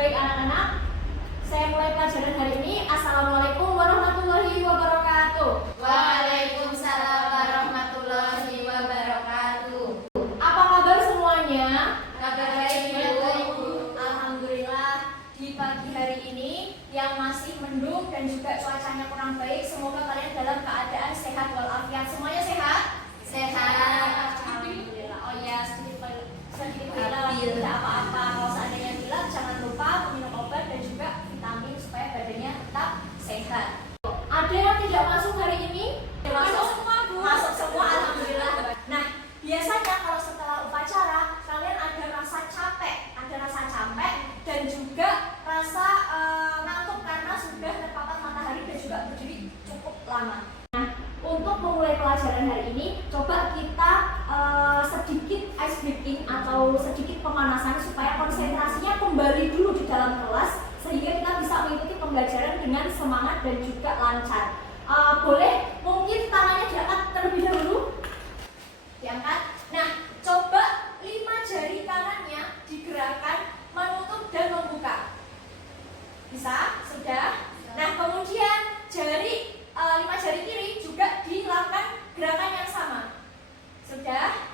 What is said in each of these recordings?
Baik anak-anak, saya mulai pelajaran hari ini. Assalamualaikum warahmatullahi wabarakatuh. Waalaikumsalam warahmatullahi wabarakatuh. Apa kabar semuanya? Kabar baik Bu. Alhamdulillah, di pagi hari ini yang masih mendung dan juga cuacanya kurang baik, semoga kalian dalam keadaan sehat walafiat. Semuanya sehat? Sehat. Alhamdulillah. Oh ya, sedikit pilek, tidak apa-apa. Kalau seandainya pilek, jangan lupa minum obat dan juga vitamin supaya badannya tetap sehat. Ada yang tidak masuk hari ini? Masuk semua, Bu. Masuk semua, alhamdulillah. Nah, biasanya kalau setelah upacara kalian ada rasa capek dan juga rasa ngantuk karena sudah terpapar matahari dan juga berdiri cukup lama. Nah, untuk memulai pelajaran hari ini, coba kita sedikit ice breaking atau sedikit pemanasan supaya konsentrasinya kembali dulu di dalam kelas sehingga kita bisa mengikuti pembelajaran dengan semangat dan juga lancar. Boleh mungkin tangannya diangkat terlebih dahulu. Diangkat. Nah, coba 5 jari kanannya digerakkan menutup dan membuka. Bisa? Sudah? Nah, kemudian 5 jari kiri juga dilakukan gerakan yang sama. Sudah?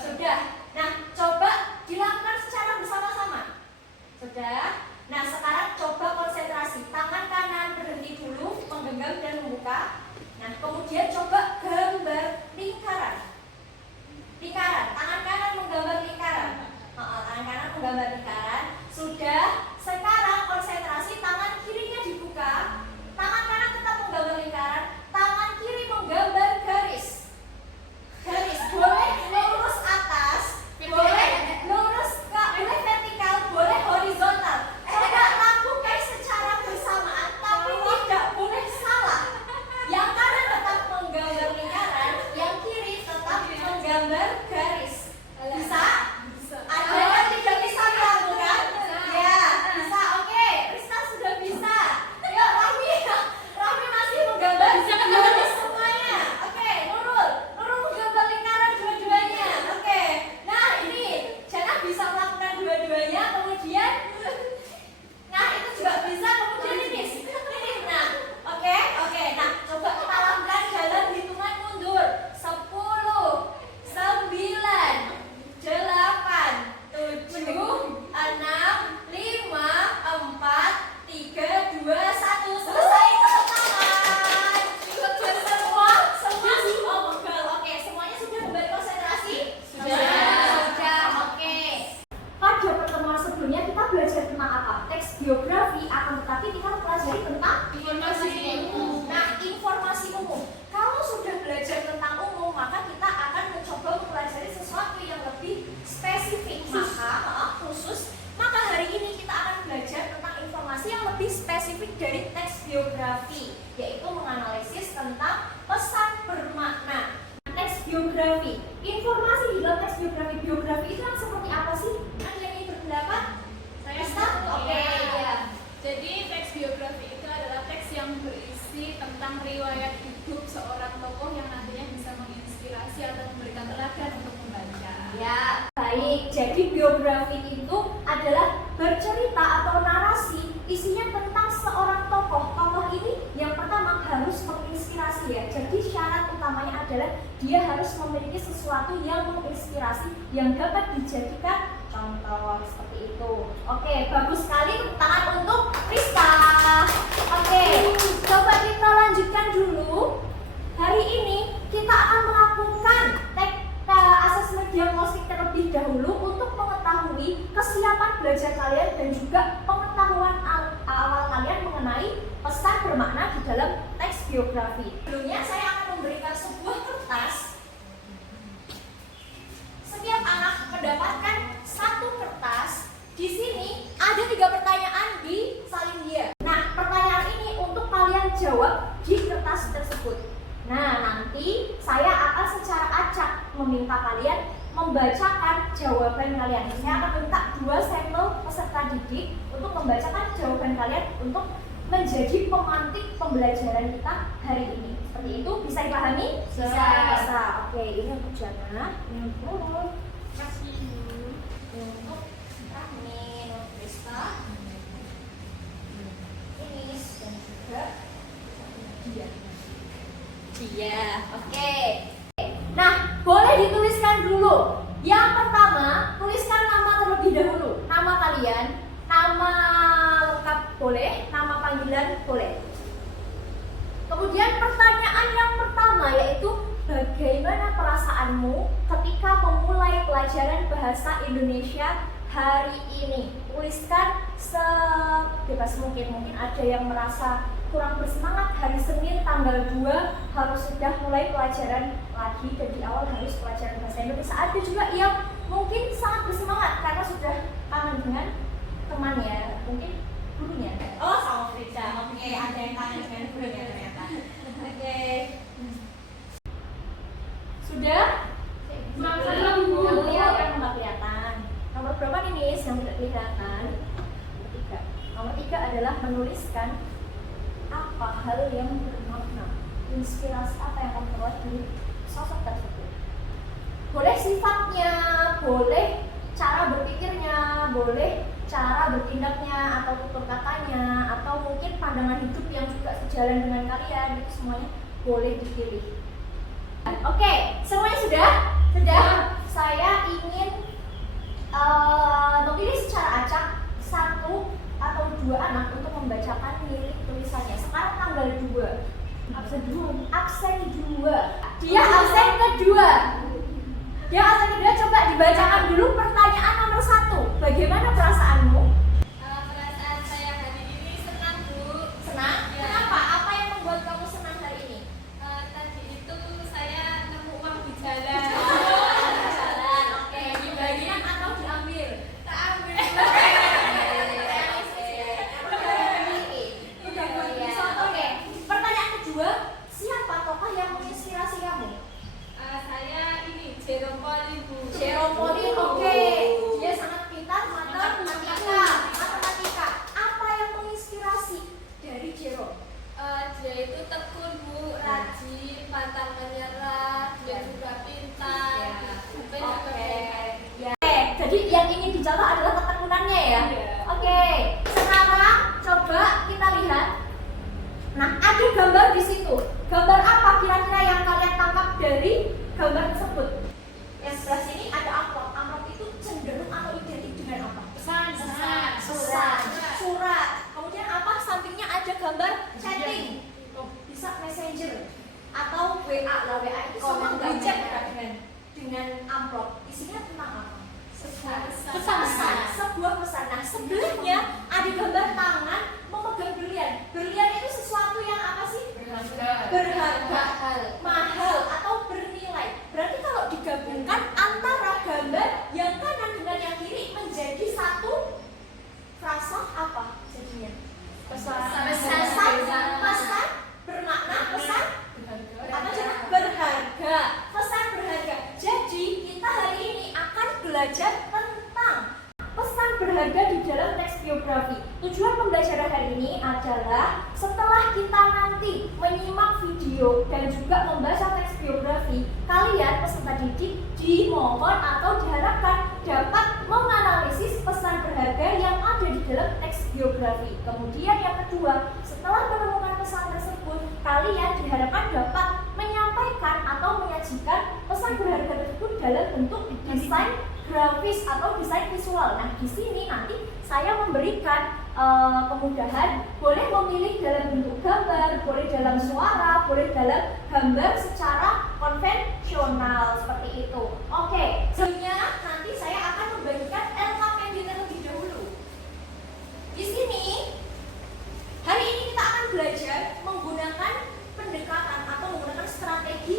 Sudah. Nah, coba dilakukan secara bersama-sama. Sudah? Nah, sekarang coba konsentrasi. Tangan kanan berhenti dulu, menggenggam dan membuka. Nah, kemudian coba gambar lingkaran. Tangan kanan menggambar lingkaran. Tangan kanan menggambar lingkaran. Sudah. Sekarang konsentrasi, tangan kirinya dibuka. Tangan kanan tetap menggambar lingkaran. Tangan kiri menggambar garis. Boleh lurus atas, boleh lurus boleh vertikal, boleh horizontal. Coba lakukan secara bersamaan, tapi tidak boleh salah. Yang kanan tetap menggambar lingkaran, yang kiri tetap menggambar garis. Bisa? Ada yang tidak bisa dilakukan? Ya, bisa. Oke, Rizka sudah bisa. Yuk, Raffi masih menggambar garis semuanya. Oke, Nurul menggambar lingkaran dua-duanya. Oke, nah ini Jana bisa melakukan dua-duanya. Kemudian, nah itu juga bisa. Kemudian ini. Nah, oke. Nah, coba kita lakukan dalam hitungan mundur. 10, 9, 8, 7, 6, 5, 4, 3, 2, 1. Selesai. Tepuk tangan. Semua? Oh, begal. Oke, semuanya sudah kembali konsentrasi? Sudah. Oke. Pada pertemuan sebelumnya kita belajar tentang apa? Teks biografi, akan tetapi kita mempelajari tentang Informasi umum. Nah, informasi umum. Kalau sudah belajar tentang umum, maka kita akan mencoba mempelajari sesuatu yang lebih spesifik, khusus. Maka hari ini kita akan belajar tentang informasi yang lebih spesifik dari teks biografi, yaitu menganalisis tentang pesan bermakna. Teks biografi, informasi di dalam teks biografi itu yang seperti apa sih? Ada yang ingin berpendapat? Rista? Oke. Jadi teks biografi itu adalah teks yang berisi tentang riwayat hidup seorang tokoh yang nantinya bisa menginspirasi atau memberikan teladan untuk membaca. Ya, baik. Jadi biografi itu adalah bercerita atau narasi isinya tentang seorang tokoh. Tokoh ini yang pertama harus menginspirasi ya. Jadi syarat utamanya adalah dia harus memiliki sesuatu yang menginspirasi yang dapat dijadikan contoh seperti itu. Oke, bagus sekali. Tepuk tangan untuk Rizka. Oke, coba kita lanjutkan dulu. Hari ini kita akan melakukan asesmen diagnostik terlebih dahulu untuk mengetahui kesiapan belajar kalian dan juga pengetahuan awal kalian mengenai pesan bermakna di dalam teks biografi. Sebelumnya saya akan memberikan sebuah kertas. Setiap anak mendapatkan satu kertas. Di sini ada 3 pertanyaan di salin dia. Nah, pertanyaan ini untuk kalian jawab di kertas tersebut. Nah, nanti saya akan secara acak meminta kalian membacakan jawaban kalian. Saya akan minta 2 sampel peserta didik untuk membacakan jawaban kalian untuk menjadi pemantik pembelajaran kita hari ini. Seperti itu, bisa dipahami? Bisa. Oke, ini untuk Jana, ini untuk Nurul, untuk Rahmi, untuk Rizka, kalian, nama lengkap boleh, nama panggilan boleh. Kemudian pertanyaan yang pertama yaitu bagaimana perasaanmu ketika memulai pelajaran bahasa Indonesia hari ini? Tuliskan sebebas mungkin. Mungkin ada yang merasa kurang bersemangat, hari Senin tanggal 2 harus sudah mulai pelajaran lagi dan di awal harus pelajaran bahasa Indonesia. Ada juga yang mungkin sangat bersemangat karena sudah kangen dengan temannya, mungkin gurunya. Oh, sama Frida. Oke, ada yang kangen dengan gurunya ternyata. Oke. Sudah? Nomor kelihatan. Nomor berapa nih Miss yang tidak kelihatan? Nomor 3 adalah menuliskan apa hal yang bermakna, inspirasi apa yang kamu peroleh dari sosok tersebut. Boleh sifatnya, boleh cara berpikirnya, boleh cara bertindaknya atau tutur katanya, atau mungkin pandangan hidup yang juga sejalan dengan kalian. Itu semuanya boleh dipilih. Oke, semuanya sudah? Sudah. Saya ingin memilih secara acak 1 atau 2 anak untuk membacakan lirik tulisannya. Sekarang tanggal 2. Absen 2. Dia absen kedua. Coba dibacakan dulu pertanyaan nomor 1. Bagaimana perasaanmu? Perasaan saya hari ini senang, Bu. Senang? Ya. Kenapa? Apa yang membuat kamu senang hari ini? Tadi itu saya nemu uang di jalan. Jalan. Oke, dibagikan atau diambil? Tak ambil. Oke, pertanyaan kedua, siapa tokoh yang menginspirasi kamu? Saya ini Jerome Pauline, Bu. Jerome Pauline, oke. Dia sangat pintar matematika. Apa yang menginspirasi dari Jerome? Dia itu tekun, Bu, rajin, pantang menyerah, dia juga pintar. Oke. Ya. Jadi yang ingin dicatat adalah ketekunannya ya. Oke. Sekarang coba kita lihat. Nah, ada gambar di situ. Gambar apa kira-kira yang kalian tangkap dari gambar tersebut? Yang sebelah sini ada amplop. Amplop itu cenderung atau identik dengan apa? Surat. Kemudian apa? Sampingnya ada gambar chatting. Bisa messenger atau WA lah. WA itu sama nggak chat dengan amplop. Isinya tentang apa? Pesan. Sebuah pesan. Nah, sebelahnya ada gambar tangan memegang berlian. Berlian itu sesuatu yang apa sih? Berharga, mahal atau bernilai. Berarti kalau digabungkan antara gambar yang kanan dengan yang kiri menjadi satu frasa apa jadinya? Pesan bermakna, pesan apa coba? Berharga. Pesan berharga. Jadi kita hari ini akan belajar tentang pesan berharga di dalam teks biografi. Tujuan pembelajaran hari ini adalah setelah kita nanti menyimak video dan juga membaca teks biografi, kalian peserta didik dimohon atau diharapkan dapat menganalisis pesan berharga yang ada di dalam teks biografi. Kemudian yang kedua, setelah menemukan pesan tersebut, kalian diharapkan dapat menyampaikan atau menyajikan pesan berharga tersebut dalam bentuk desain grafis atau desain visual. Nah, di sini nanti saya memberikan kemudahan, boleh memilih dalam bentuk gambar, boleh dalam suara, boleh dalam gambar secara konvensional seperti itu. Oke, selanjutnya nanti saya akan membagikan LKPD terlebih dahulu. Di sini hari ini kita akan belajar menggunakan pendekatan atau menggunakan strategi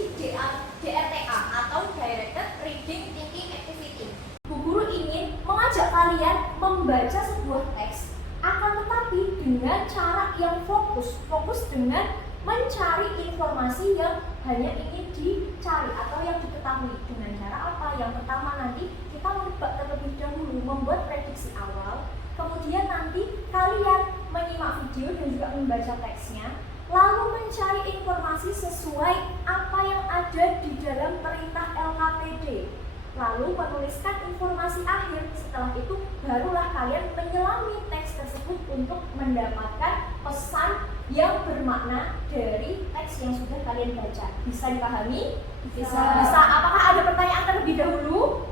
DRTA atau Directed Reading Thinking Activity. Bu Guru ingin mengajak kalian membaca sebuah teks, akan tetapi dengan cara yang fokus dengan mencari informasi yang hanya ingin dicari atau yang diketahui. Dengan cara apa? Yang pertama nanti kita menebak terlebih dahulu, membuat prediksi awal, kemudian nanti kalian menyimak video dan juga membaca teksnya, lalu mencari informasi sesuai apa yang ada di dalam perintah LKPD, lalu menuliskan informasi akhir. Setelah itu barulah kalian menyelami teks tersebut untuk mendapatkan pesan yang bermakna dari teks yang sudah kalian baca. Bisa dipahami? Bisa. Apakah ada pertanyaan terlebih dahulu?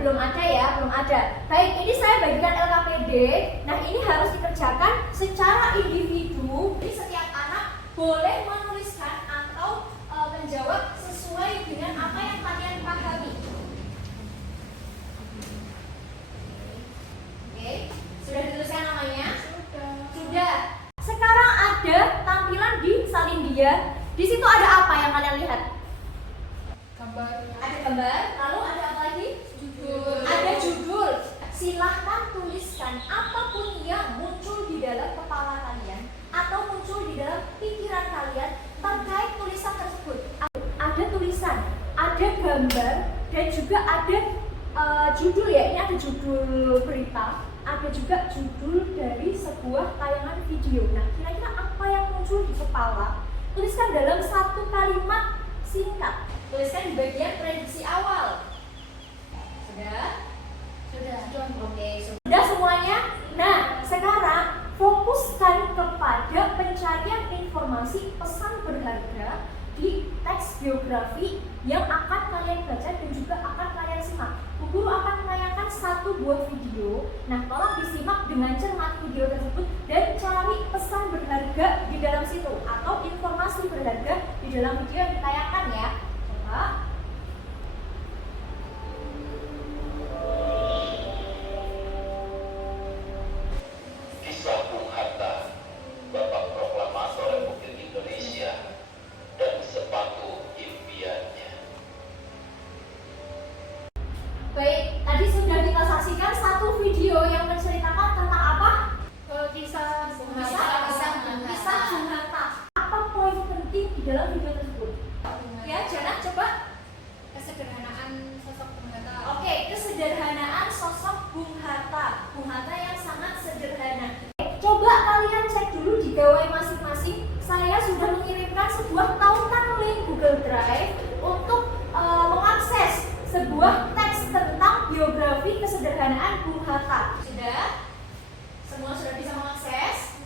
belum ada ya, belum ada. Baik, ini saya bagikan LKPD. Nah, ini harus dikerjakan secara individu. Jadi setiap anak boleh menuliskan atau menjawab sesuai dengan apa yang kalian pahami. Oke, sudah dituliskan namanya? Sudah. Sekarang ada tampilan di Salindia. Di situ ada apa yang kalian lihat? Gambar. Ada gambar, lalu ada apa lagi? Judul. Ada judul. Silahkan tuliskan apapun yang muncul di dalam kepala kalian atau muncul di dalam pikiran kalian terkait tulisan tersebut. Ada tulisan, ada gambar, dan juga ada judul ya. Ini ada judul berita, ada juga judul dari sebuah tayangan video. Nah, kira-kira apa yang muncul di kepala? Tuliskan dalam satu kalimat singkat. Tuliskan di bagian prediksi awal. Sudah? Sudah. Oke, sudah semuanya. Nah, sekarang fokuskan kepada pencarian informasi pesan berharga di teks biografi yang akan kalian baca dan juga akan kalian simak. Bu Guru akan menayangkan satu buah video. Nah, tolong disimak dengan cermat video tersebut dan cari pesan berharga di dalam situ atau informasi berharga di dalam video yang ditayangkan ya. Coba. Kisah Bung Hatta, Bapak Proklamator Republik Indonesia, dan sepatu impiannya. Baik, tadi sudah kita saksikan satu video yang menceritakan tentang apa? Kisah Bung Hatta. Kisah Bung Hatta. Apa poin penting di dalam video tersebut? Ya, Jana, coba. Kesederhanaan sosok Bung Hatta. Oke, kesederhanaan sosok Bung Hatta. Bung Hatta yang sangat sederhana. Coba kalian cek dulu di gawai masing-masing. Saya sudah mengirimkan sebuah tautan link Google Drive untuk mengakses sebuah teks tentang biografi kesederhanaan Bung Hatta. Sudah? Semua sudah bisa mengakses?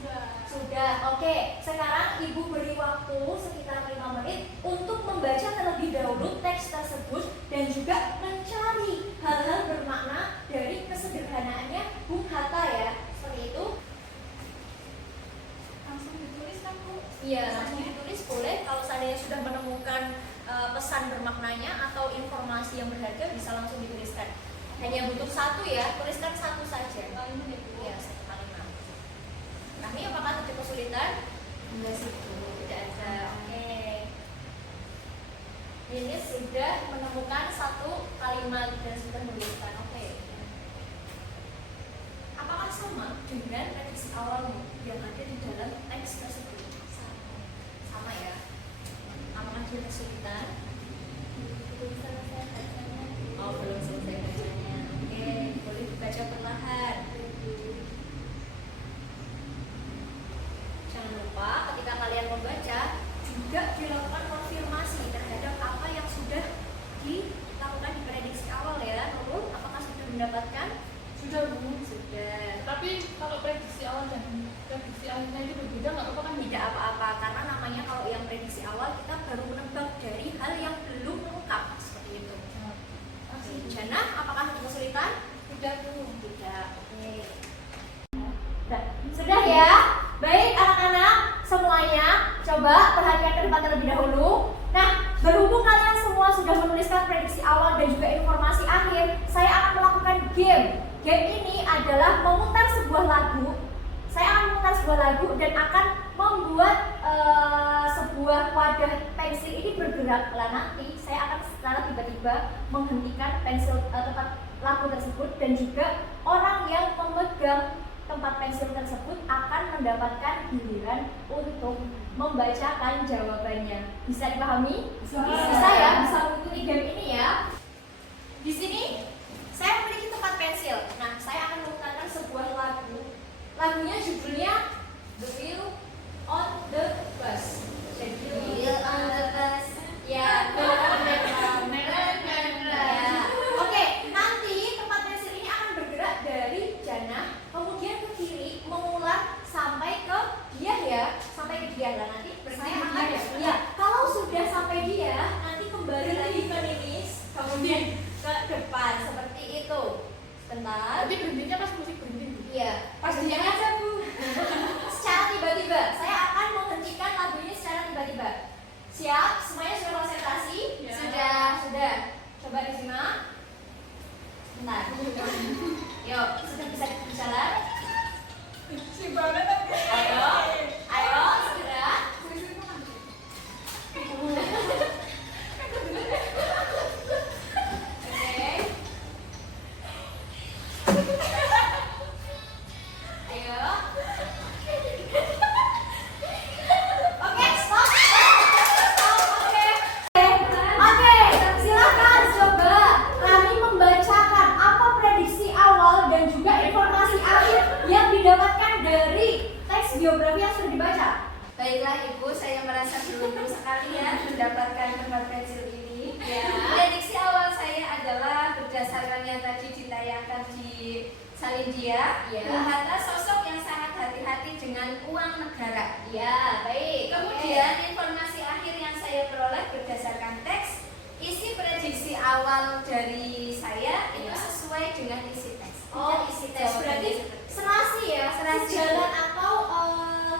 Sudah. Oke, sekarang Ibu beri waktu sekitar 5 menit untuk membaca terlebih dahulu teks tersebut dan juga mencari hal-hal bermakna dari kesederhanaannya Bung Hatta ya. Seperti itu. Langsung ditulis kan Bu? Iya, langsung ditulis boleh. Kalau seandainya sudah menemukan pesan bermaknanya atau informasi yang berharga bisa langsung dituliskan. Hanya butuh satu ya, tuliskan satu saja. Iya, satu kalimat. Kami apakah ada kesulitan? Enggak sih, Bu. Tidak ada. Oke. Ini sudah menemukan satu kalimat dan sudah menuliskan. Oke. Apakah sama dengan prediksi awalmu yang ada di dalam teks tersebut? Sama ya. Apakah dia kesulitan? Oh, belum selesai bacanya. Oke, boleh dibaca perlahan. Jangan lupa ketika kalian membaca juga dilakukan konfirmasi terhadap apa yang sudah dilakukan di prediksi awal ya. Nurul, apakah sudah mendapatkan? Sudah Bu. Sudah. Tapi kalau prediksi awal dan prediksi akhirnya itu berbeda nggak apa-apa kan? Tidak apa-apa, karena namanya kalau yang prediksi awal kita baru menebak dari hal yang belum lengkap seperti itu. Oke, Jana, apakah ada kesulitan? Tidak Bu. Tidak. Oke. Nah, sudah ya. Baik anak-anak semuanya, coba perhatikan ke depan terlebih dahulu. Nah, berhubung kalian semua sudah menuliskan prediksi awal dan juga informasi akhir, saya akan melakukan game. Game ini adalah memutar sebuah lagu. Saya akan memutar sebuah lagu dan akan membuat sebuah wadah pensil ini bergerak. Lah nanti saya akan secara tiba-tiba menghentikan pensil tempat lagu tersebut dan juga orang yang memegang tempat pensil tersebut akan mendapatkan giliran untuk membacakan jawabannya. Bisa dipahami? Bisa ya, bisa mengikuti game ini ya. Di sini saya memiliki tempat pensil. Nah, saya akan memutarkan sebuah lagu. Lagunya judulnya The Wheel on the Bus. Jadi The Wheel on the Bus. Ya, oke, nanti tempat pensil ini akan bergerak dari Jana, kemudian ke kiri, mengular sampai ke dia ya, sampai ke dia. Lah nanti saya akan ya, kalau sudah sampai dia, nanti kembali lagi ke Ninis, kemudian ke depan. itu. Sebentar. Nanti berhentinya pas musik berhenti. Iya, Pas dia aja Bu. secara tiba-tiba. Saya akan menghentikan lagunya secara tiba-tiba. Siap? Semuanya sudah konsentrasi? Ya. Sudah. Coba disimak. Bentar. Yuk, sudah bisa berjalan? Si banget kan. Ayo, segera. Oke. Ayo. Oke, stop. Oke, silakan coba kami membacakan apa prediksi awal dan juga informasi akhir yang didapatkan dari teks biografi yang sudah dibaca. Baiklah Ibu, saya merasa beruntung sekali ya mendapatkan tempat pensil ini. Ya. Prediksi awal saya adalah berdasarkan yang tadi ditayangkan di Salindia, Ya. Bung Hatta sosok yang sangat hati-hati dengan uang negara. Ya, baik. Kemudian informasi akhir yang saya peroleh berdasarkan teks, isi prediksi awal dari saya itu Ya. sesuai dengan isi teks. Oh, isi teks berarti serasi ya, Serasi. jalan atau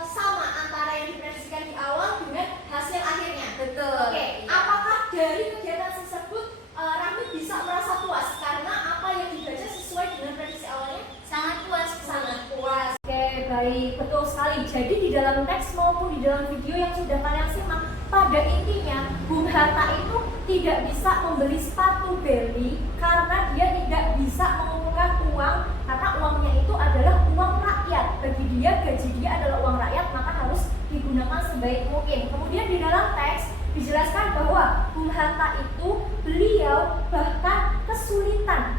sama antara yang diprediksikan di awal dengan hasil akhirnya. Betul. Oke, Iya. apakah dari kegiatan tersebut Rahmi bisa merasa puas karena apa yang dibaca sesuai dengan prediksi awalnya? Sangat puas, Sangat puas. Oke, baik, betul sekali. Jadi di dalam teks maupun di dalam video yang sudah kalian simak, pada intinya Bung Hatta itu tidak bisa membeli sepatu Beli karena dia tidak bisa mengumpulkan uang, karena uangnya itu adalah uang rakyat. Bagi dia, gaji dia adalah uang rakyat, maka harus digunakan sebaik mungkin. Kemudian di dalam teks dijelaskan bahwa Bung Hatta itu beliau bahkan kesulitan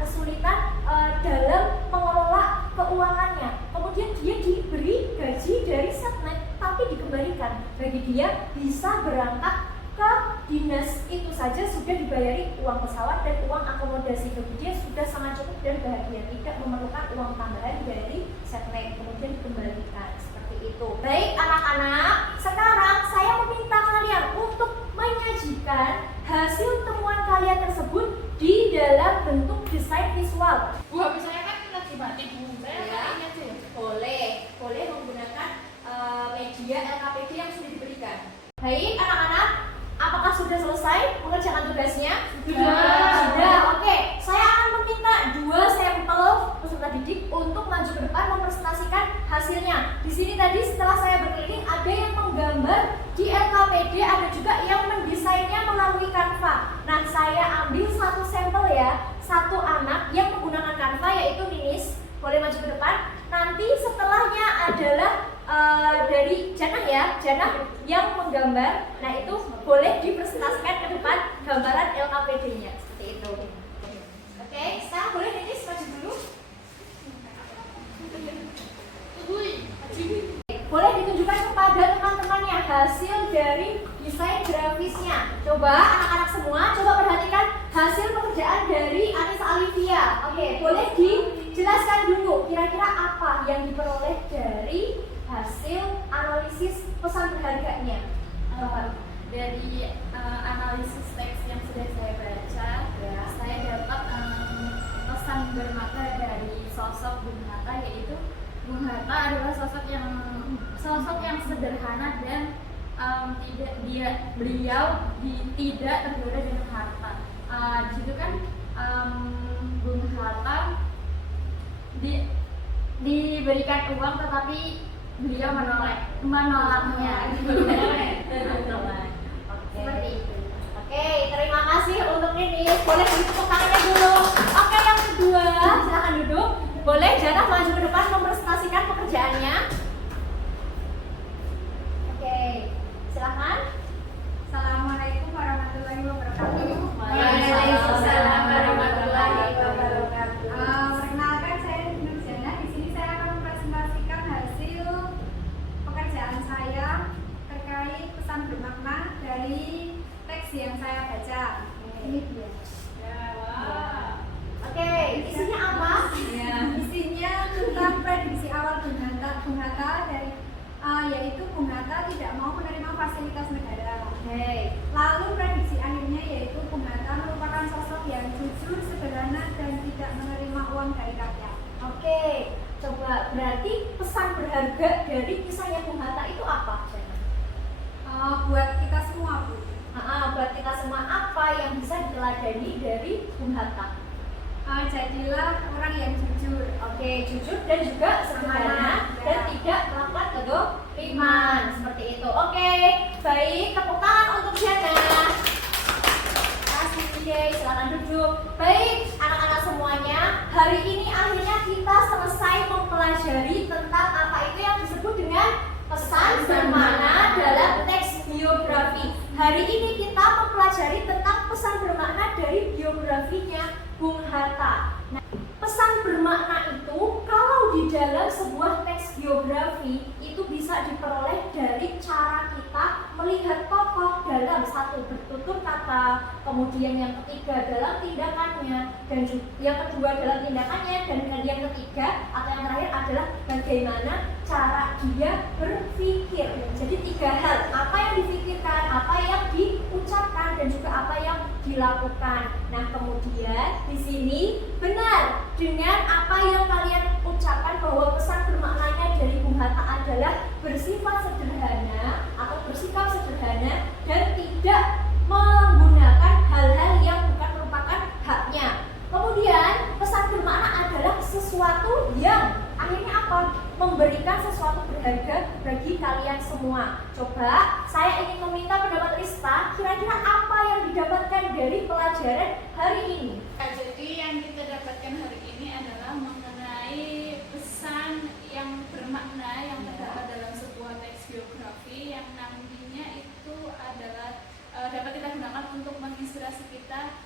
dalam mengelola keuangannya. Kemudian dia diberi gaji dari Setnek tapi dikembalikan. Bagi dia bisa berangkat ke dinas itu saja sudah dibayari uang pesawat dan uang akomodasi. Bagi dia sudah sangat cukup dan bahagia, tidak memerlukan uang tambahan dari Setnek kemudian dikembalikan. Seperti itu. Baik anak-anak, sekarang saya meminta kalian untuk menyajikan hasil temuan kalian tersebut di dalam bentuk desain visual. Bu, habis saya kan lagi mati Bu. Saya Ya. ini aja ya. Boleh menggunakan media LKPD yang sudah diberikan. Baik anak-anak, apakah sudah selesai mengerjakan tugasnya? Sudah. Oke, saya akan meminta 2 sampel peserta didik untuk maju ke depan mempresentasikan hasilnya. Di sini tadi setelah saya berkeliling ada yang menggambar di LKPD, ada juga yang mendesainnya melalui Canva. Nah, saya ambil 1 sampel ya, 1 anak yang menggunakan Canva yaitu Ninis. Boleh maju ke depan. Nanti setelahnya adalah dari Janah yang menggambar. Nah, itu boleh dipresentasikan ke depan gambaran LKPD-nya seperti itu. Oke, sekarang boleh Ninis maju dulu. Boleh ditunjukkan kepada teman-temannya hasil dari desain grafisnya. Coba anak-anak semua, coba perhatikan hasil pekerjaan dari Anissa Alivia. Oke, boleh dijelaskan dulu kira-kira apa yang diperoleh dari hasil analisis pesan berharganya. Dari analisis teks yang sudah saya baca, saya dapat pesan bermakna dari sosok Bung Hatta, yaitu Bung Hatta adalah sosok yang sederhana dan beliau tidak tergoda dengan harta. Di situ kan Bung Hatta diberikan uang tetapi beliau menolaknya. Seperti itu. Oke, terima kasih untuk ini. Boleh ditepuk tangannya dulu. Oke, yang kedua, silakan duduk. Boleh Janah maju ke depan mempresentasikan pekerjaannya. Oke, silakan. Assalamualaikum warahmatullahi wabarakatuh. Waalaikumsalam warahmatullahi wabarakatuh. Perkenalkan, saya Nur Jana. Di sini saya akan mempresentasikan hasil pekerjaan saya terkait pesan bermakna dari teks yang saya baca. Ini dia. Oke, isinya apa? Isinya tentang prediksi awal Bung Hatta tidak menerima uang dari rakyat. Oke, coba berarti pesan berharga dari kisahnya Bung Hatta itu apa? Buat kita semua, Bu. Buat kita semua apa yang bisa diteladani dari Bung Hatta? Jadilah orang yang jujur. Oke, jujur dan juga sederhana dan tidak melakukan kedoliman seperti itu. Oke, baik, tepuk tangan untuk Jana. Kasih, silakan duduk. Baik, anak-anak semuanya, hari ini akhirnya kita selesai mempelajari tentang apa itu yang disebut dengan pesan bermakna dalam teks biografi. Hari ini kita mempelajari tentang pesan bermakna dari biografinya Bung Hatta. Nah, pesan bermakna itu kalau di dalam sebuah teks biografi itu bisa diperoleh dari cara kita melihat tokoh dalam satu bertutur kata, kemudian yang ketiga dalam tindakannya, dan yang kedua dalam tindakannya, dan yang ketiga atau yang terakhir adalah bagaimana cara dia berpikir. Jadi 3 hal, apa yang difikirkan, apa yang diucapkan, dan juga apa yang dilakukan. Nah, kemudian di sini benar dengan apa yang kalian ucapkan bahwa pesan bermaknanya dari Bung Hatta adalah bersifat sederhana atau bersikap sederhana dan tidak menggunakan hal-hal yang bukan merupakan haknya. Kemudian pesan bermakna adalah sesuatu yang akhirnya apa? Memberikan sesuatu berharga bagi kalian semua. Coba saya ingin meminta pendapat Rista, kira-kira apa yang didapatkan dari pelajaran hari ini? Jadi yang kita dapatkan hari ini adalah mengenai pesan yang bermakna yang terdapat dalam sebuah teks biografi yang nantinya itu adalah dapat kita gunakan untuk menginspirasi kita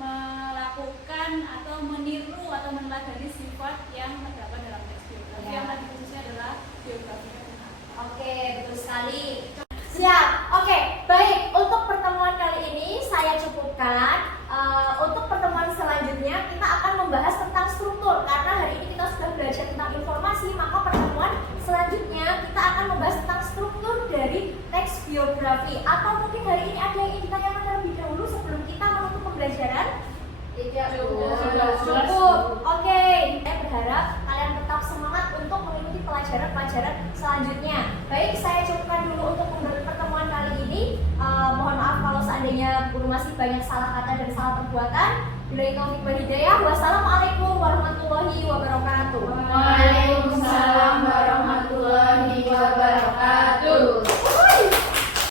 melakukan atau meniru atau meneladani sifat yang terdapat dalam teks biografi yang tadi khususnya adalah biografi. Oke, betul sekali. Siap. Oke, baik. Untuk pertemuan kali ini saya cukupkan. Untuk pertemuan selanjutnya kita akan membahas tentang struktur. Karena hari ini kita sudah belajar tentang informasi, maka pertemuan selanjutnya kita akan membahas tentang struktur dari teks biografi. Atau mungkin hari ini ada yang ingin ditanyakan terlebih dahulu sebelum kita menutup pembelajaran? Tidak cukup. Oke, saya berharap kalian tetap semangat untuk mengikuti pelajaran-pelajaran selanjutnya. Baik, saya cukupkan dulu untuk pertemuan kali ini. Mohon maaf kalau seandainya guru masih banyak salah kata dan salah perbuatan. Bila itu hidayah, wassalamualaikum.